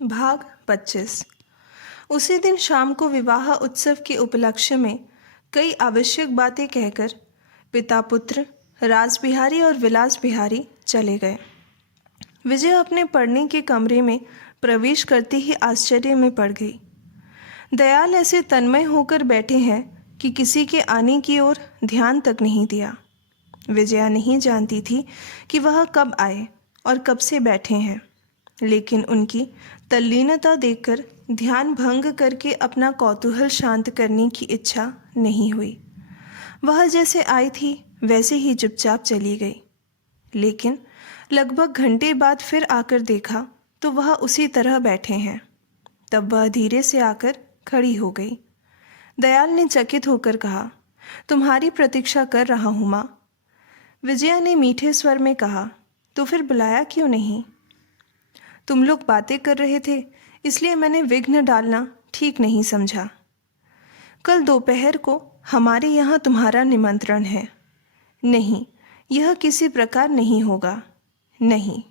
भाग 25। उसी दिन शाम को विवाह उत्सव के उपलक्ष्य में कई आवश्यक बातें कहकर पिता पुत्र राज बिहारी और विलास बिहारी चले गए। विजय अपने पढ़ने के कमरे में प्रवेश करते ही आश्चर्य में पड़ गई। दयाल ऐसे तन्मय होकर बैठे हैं कि किसी के आने की ओर ध्यान तक नहीं दिया। विजया नहीं जानती थी कि वह कब आए और कब से बैठे हैं, लेकिन उनकी तल्लीनता देखकर ध्यान भंग करके अपना कौतूहल शांत करने की इच्छा नहीं हुई। वह जैसे आई थी वैसे ही चुपचाप चली गई, लेकिन लगभग घंटे बाद फिर आकर देखा तो वह उसी तरह बैठे हैं। तब वह धीरे से आकर खड़ी हो गई। दयाल ने चकित होकर कहा, तुम्हारी प्रतीक्षा कर रहा हूँ माँ। विजया ने मीठे स्वर में कहा, तो फिर बुलाया क्यों नहीं? तुम लोग बातें कर रहे थे, इसलिए मैंने विघ्न डालना ठीक नहीं समझा। कल दोपहर को हमारे यहाँ तुम्हारा निमंत्रण है। नहीं, यह किसी प्रकार नहीं होगा। नहीं,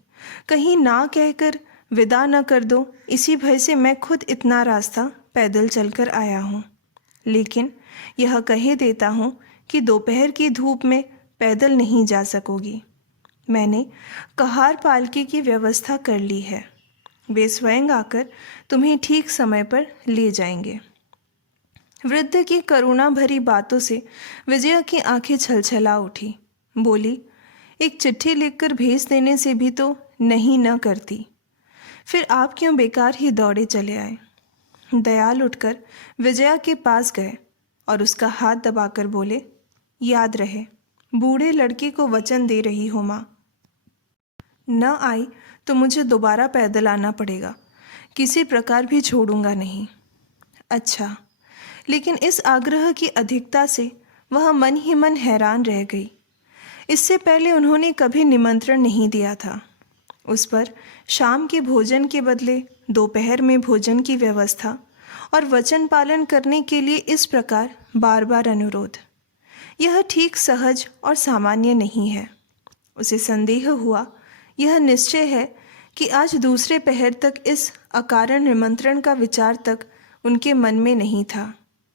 कहीं ना कहकर विदा न कर दो, इसी भय से मैं खुद इतना रास्ता पैदल चलकर आया हूँ। लेकिन यह कहे देता हूँ कि दोपहर की धूप में पैदल नहीं जा सकोगी। मैंने कहार पालकी की व्यवस्था कर ली है। वे स्वयं आकर तुम्हें ठीक समय पर ले जाएंगे। वृद्ध की करुणा भरी बातों से विजया की आंखें छलछला उठी। बोली, एक चिट्ठी लिखकर भेज देने से भी तो नहीं न करती, फिर आप क्यों बेकार ही दौड़े चले आए? दयाल उठकर विजया के पास गए और उसका हाथ दबाकर बोले, याद रहे, बूढ़े लड़के को वचन दे रही हो माँ। न आई तो मुझे दोबारा पैदल आना पड़ेगा, किसी प्रकार भी छोड़ूंगा नहीं। अच्छा, लेकिन इस आग्रह की अधिकता से वह मन ही मन हैरान रह गई। इससे पहले उन्होंने कभी निमंत्रण नहीं दिया था। उस पर शाम के भोजन के बदले दोपहर में भोजन की व्यवस्था और वचन पालन करने के लिए इस प्रकार बार बार अनुरोध, यह ठीक सहज और सामान्य नहीं है। उसे संदेह हुआ, यह निश्चय है कि आज दूसरे पहर तक इस अकारण निमंत्रण का विचार तक उनके मन में नहीं था।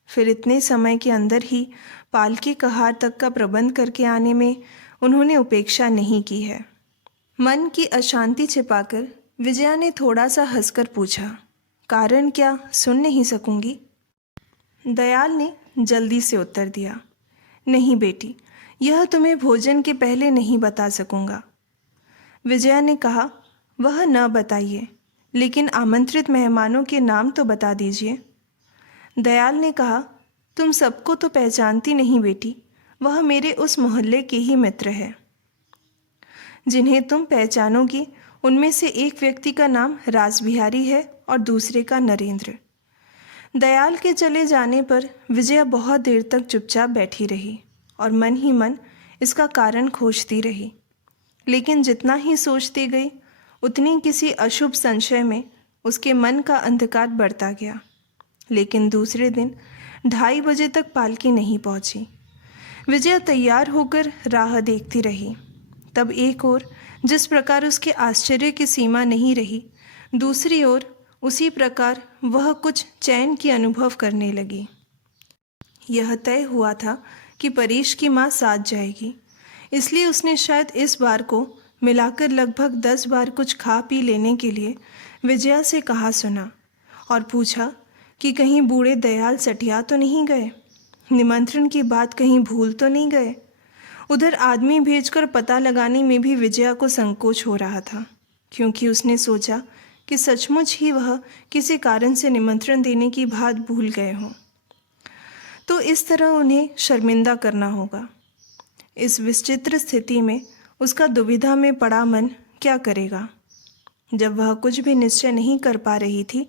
फिर इतने समय के अंदर ही पालकी कहार तक का प्रबंध करके आने में उन्होंने उपेक्षा नहीं की है। मन की अशांति छिपाकर विजया ने थोड़ा सा हंसकर पूछा, कारण क्या, सुन नहीं सकूंगी? दयाल ने जल्दी से उत्तर दिया, नहीं बेटी, यह तुम्हें भोजन के पहले नहीं बता सकूंगा। विजया ने कहा, वह न बताइए, लेकिन आमंत्रित मेहमानों के नाम तो बता दीजिए। दयाल ने कहा, तुम सबको तो पहचानती नहीं बेटी, वह मेरे उस मोहल्ले के ही मित्र है। जिन्हें तुम पहचानोगी उनमें से एक व्यक्ति का नाम रासबिहारी है और दूसरे का नरेंद्र। दयाल के चले जाने पर विजया बहुत देर तक चुपचाप बैठी रही और मन ही मन इसका कारण खोजती रही, लेकिन जितना ही सोचती गई उतनी किसी अशुभ संशय में उसके मन का अंधकार बढ़ता गया। लेकिन दूसरे दिन 2:30 बजे तक पालकी नहीं पहुंची। विजया तैयार होकर राह देखती रही। तब एक ओर जिस प्रकार उसके आश्चर्य की सीमा नहीं रही, दूसरी ओर उसी प्रकार वह कुछ चैन की अनुभव करने लगी। यह तय हुआ था कि परेश की माँ साथ जाएगी, इसलिए उसने शायद इस बार को मिलाकर लगभग 10 बार कुछ खा पी लेने के लिए विजया से कहा सुना और पूछा कि कहीं बूढ़े दयाल सटिया तो नहीं गए, निमंत्रण की बात कहीं भूल तो नहीं गए। उधर आदमी भेजकर पता लगाने में भी विजया को संकोच हो रहा था, क्योंकि उसने सोचा कि सचमुच ही वह किसी कारण से निमंत्रण देने की बात भूल गए हों, तो इस तरह उन्हें शर्मिंदा करना होगा। इस विचित्र स्थिति में उसका दुविधा में पड़ा मन क्या करेगा? जब वह कुछ भी निश्चय नहीं कर पा रही थी,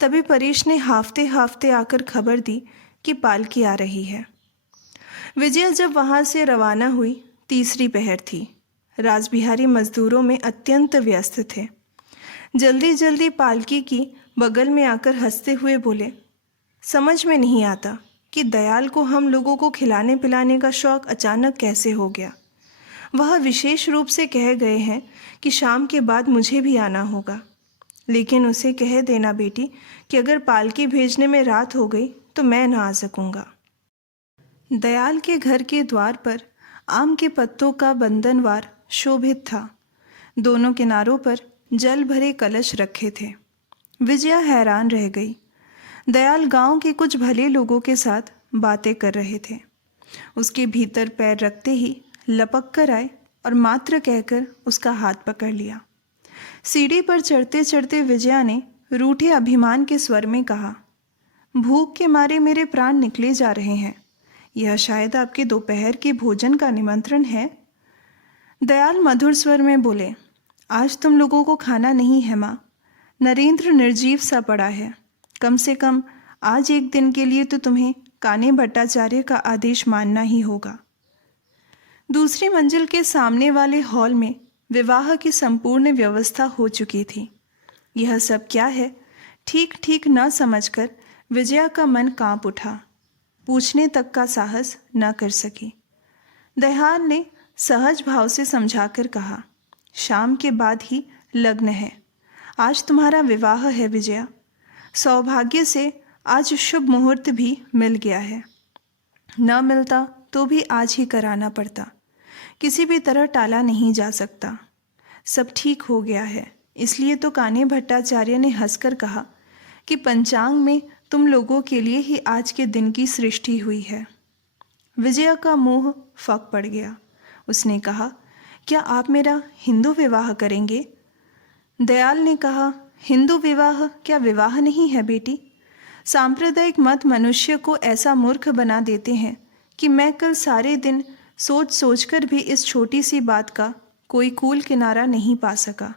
तभी परेश ने हाफते हाफते आकर खबर दी कि पालकी आ रही है। विजया जब वहाँ से रवाना हुई, तीसरी पहर थी। रासबिहारी मजदूरों में अत्यंत व्यस्त थे। जल्दी जल्दी पालकी की बगल में आकर हंसते हुए बोले, समझ में नहीं आता कि दयाल को हम लोगों को खिलाने पिलाने का शौक अचानक कैसे हो गया। वह विशेष रूप से कह गए हैं कि शाम के बाद मुझे भी आना होगा। लेकिन उसे कह देना बेटी कि अगर पालकी भेजने में रात हो गई तो मैं ना आ सकूंगा। दयाल के घर के द्वार पर आम के पत्तों का बंधनवार शोभित था। दोनों किनारों पर जल भरे कलश रखे थे। विजया हैरान रह गई। दयाल गांव के कुछ भले लोगों के साथ बातें कर रहे थे। उसके भीतर पैर रखते ही लपक कर आए और मात्र कहकर उसका हाथ पकड़ लिया। सीढ़ी पर चढ़ते चढ़ते विजया ने रूठे अभिमान के स्वर में कहा, भूख के मारे मेरे प्राण निकले जा रहे हैं। यह शायद आपके दोपहर के भोजन का निमंत्रण है। दयाल मधुर स्वर में बोले, आज तुम लोगों को खाना नहीं है माँ। नरेंद्र निर्जीव सा पड़ा है। कम से कम आज एक दिन के लिए तो तुम्हें कान्हे भट्टाचार्य का आदेश मानना ही होगा। दूसरी मंजिल के सामने वाले हॉल में विवाह की संपूर्ण व्यवस्था हो चुकी थी। यह सब क्या है ठीक ठीक न समझकर विजया का मन कांप उठा। पूछने तक का साहस न कर सकी। दयाल ने सहज भाव से समझाकर कहा, शाम के बाद ही लग्न है। आज तुम्हारा विवाह है विजया। सौभाग्य से आज शुभ मुहूर्त भी मिल गया है। न मिलता तो भी आज ही कराना पड़ता। किसी भी तरह टाला नहीं जा सकता। सब ठीक हो गया है। इसलिए तो कान्हे भट्टाचार्य ने हंसकर कहा कि पंचांग में तुम लोगों के लिए ही आज के दिन की सृष्टि हुई है। विजया का मुंह फक पड़ गया। उसने कहा, क्या आप मेरा हिंदू विवाह करेंगे? दयाल ने कहा, हिंदू विवाह क्या विवाह नहीं है बेटी? सांप्रदायिक मत मनुष्य को ऐसा मूर्ख बना देते हैं कि मैं कल सारे दिन सोच सोचकर भी इस छोटी सी बात का कोई कूल किनारा नहीं पा सका।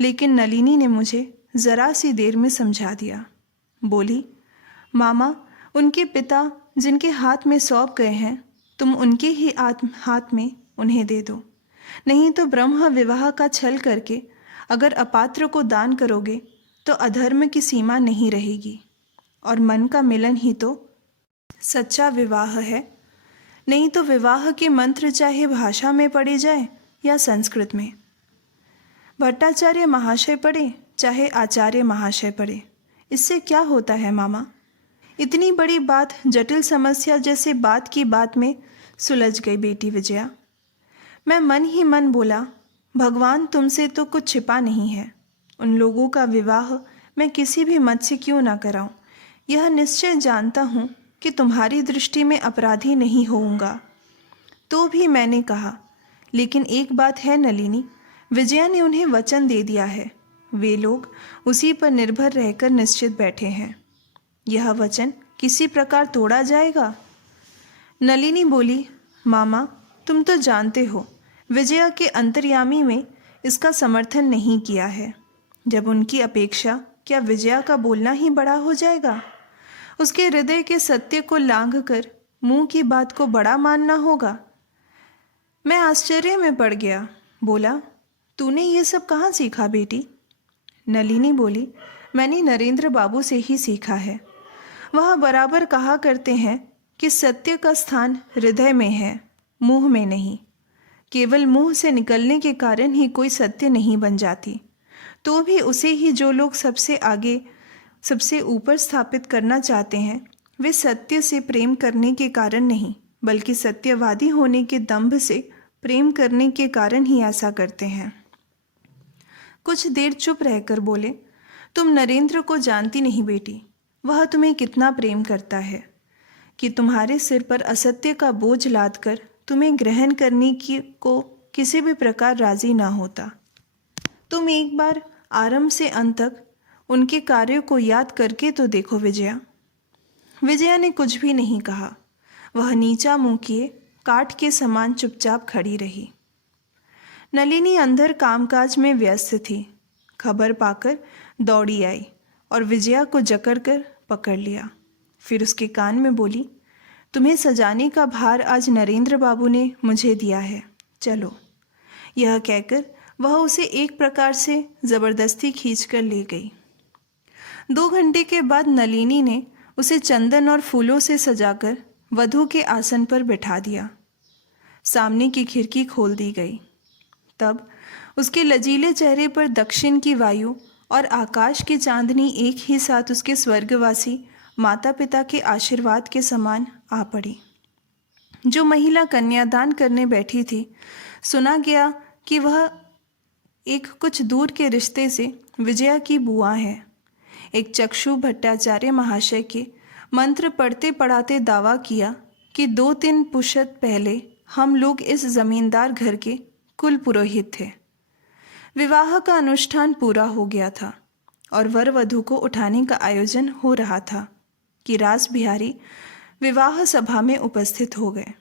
लेकिन नलिनी ने मुझे ज़रा सी देर में समझा दिया। बोली, मामा, उनके पिता जिनके हाथ में सौंप गए हैं, तुम उनके ही हाथ में उन्हें दे दो। नहीं तो ब्रह्म विवाह का छल करके अगर अपात्र को दान करोगे तो अधर्म की सीमा नहीं रहेगी। और मन का मिलन ही तो सच्चा विवाह है। नहीं तो विवाह के मंत्र चाहे भाषा में पढ़े जाए या संस्कृत में, भट्टाचार्य महाशय पढ़े चाहे आचार्य महाशय पढ़े, इससे क्या होता है मामा? इतनी बड़ी बात जटिल समस्या जैसे बात की बात में सुलझ गई बेटी विजया। मैं मन ही मन बोला, भगवान तुमसे तो कुछ छिपा नहीं है। उन लोगों का विवाह मैं किसी भी मत से क्यों ना कराऊं, यह निश्चय जानता हूँ कि तुम्हारी दृष्टि में अपराधी नहीं होऊंगा। तो भी मैंने कहा, लेकिन एक बात है नलिनी, विजया ने उन्हें वचन दे दिया है। वे लोग उसी पर निर्भर रहकर निश्चित बैठे हैं। यह वचन किसी प्रकार तोड़ा जाएगा? नलिनी बोली, मामा, तुम तो जानते हो विजया के अंतर्यामी में इसका समर्थन नहीं किया है। जब उनकी अपेक्षा क्या विजया का बोलना ही बड़ा हो जाएगा? उसके हृदय के सत्य को लांघकर मुंह की बात को बड़ा मानना होगा। मैं आश्चर्य में पड़ गया। बोला, तूने ये सब कहाँ सीखा बेटी? नलिनी बोली, मैंने नरेंद्र बाबू से ही सीखा है। वह बराबर कहा करते हैं कि सत्य का स्थान हृदय में है, मुंह में नहीं। केवल मुंह से निकलने के कारण ही कोई सत्य नहीं बन जाती। तो भी उसे ही जो लोग सबसे आगे सबसे ऊपर स्थापित करना चाहते हैं, वे सत्य से प्रेम करने के कारण नहीं, बल्कि सत्यवादी होने के दंभ से प्रेम करने के कारण ही ऐसा करते हैं। कुछ देर चुप रहकर बोले, तुम नरेंद्र को जानती नहीं बेटी। वह तुम्हें कितना प्रेम करता है कि तुम्हारे सिर पर असत्य का बोझ लादकर तुम्हें ग्रहण करने की को किसी भी प्रकार राजी ना होता। तुम एक बार आरंभ से अंत तक उनके कार्यों को याद करके तो देखो विजया। विजया ने कुछ भी नहीं कहा। वह नीचा मुंह किए काठ के समान चुपचाप खड़ी रही। नलिनी अंदर कामकाज में व्यस्त थी। खबर पाकर दौड़ी आई और विजया को जकड़कर पकड़ लिया। फिर उसके कान में बोली, तुम्हें सजाने का भार आज नरेंद्र बाबू ने मुझे दिया है, चलो। यह कहकर वह उसे एक प्रकार से ज़बरदस्ती खींचकर ले गई। 2 घंटे के बाद नलिनी ने उसे चंदन और फूलों से सजाकर वधू के आसन पर बिठा दिया। सामने की खिड़की खोल दी गई। तब उसके लजीले चेहरे पर दक्षिण की वायु और आकाश की चांदनी एक ही साथ उसके स्वर्गवासी माता पिता के आशीर्वाद के समान आ पड़ी। जो महिला कन्यादान करने बैठी थी, सुना गया कि वह एक कुछ दूर के रिश्ते से विजया की बुआ है। एक चक्षु भट्टाचार्य महाशय के मंत्र पढ़ते पढ़ाते दावा किया कि 2-3 पुशत पहले हम लोग इस जमींदार घर के कुल पुरोहित थे। विवाह का अनुष्ठान पूरा हो गया था और वर वधू को उठाने का आयोजन हो रहा था कि रास बिहारी विवाह सभा में उपस्थित हो गए।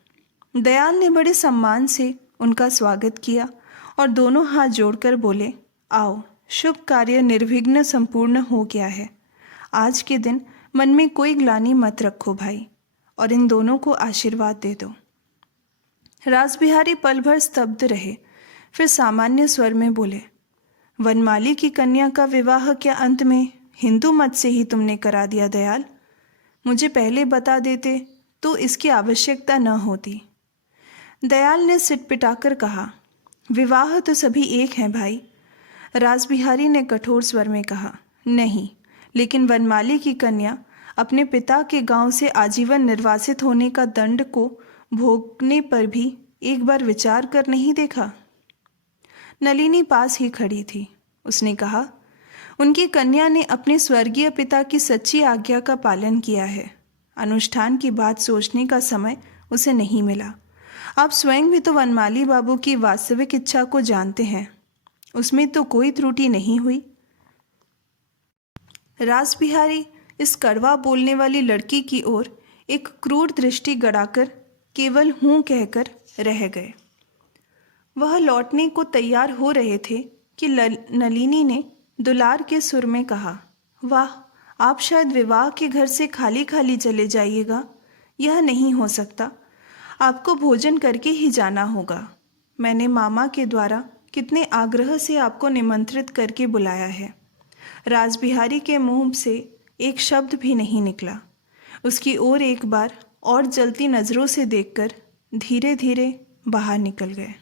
दयाल ने बड़े सम्मान से उनका स्वागत किया और दोनों हाथ जोड़कर बोले, आओ, शुभ कार्य निर्विघ्न संपूर्ण हो गया है। आज के दिन मन में कोई ग्लानि मत रखो भाई, और इन दोनों को आशीर्वाद दे दो। रास बिहारी पल भर स्तब्ध रहे, फिर सामान्य स्वर में बोले, वनमाली की कन्या का विवाह क्या अंत में हिंदू मत से ही तुमने करा दिया दयाल? मुझे पहले बता देते तो इसकी आवश्यकता न होती। दयाल ने सिटपिटाकर कहा, विवाह तो सभी एक हैं भाई। रास बिहारी ने कठोर स्वर में कहा, नहीं, लेकिन वनमाली की कन्या अपने पिता के गांव से आजीवन निर्वासित होने का दंड को भोगने पर भी एक बार विचार कर नहीं देखा। नलिनी पास ही खड़ी थी। उसने कहा, उनकी कन्या ने अपने स्वर्गीय पिता की सच्ची आज्ञा का पालन किया है। अनुष्ठान की बात सोचने का समय उसे नहीं मिला। आप स्वयं भी तो वनमाली बाबू की वास्तविक इच्छा को जानते हैं, उसमें तो कोई त्रुटि नहीं हुई। रास बिहारी इस कड़वा बोलने वाली लड़की की ओर एक क्रूर दृष्टि गड़ाकर केवल हूँ कहकर रह गए। वह लौटने को तैयार हो रहे थे कि नलिनी ने दुलार के सुर में कहा, वाह, आप शायद विवाह के घर से खाली खाली चले जाइएगा। यह नहीं हो सकता, आपको भोजन करके ही जाना होगा। मैंने मामा के द्वारा कितने आग्रह से आपको निमंत्रित करके बुलाया है। रास बिहारी के मुंह से एक शब्द भी नहीं निकला। उसकी ओर एक बार और जलती नज़रों से देखकर धीरे धीरे बाहर निकल गए।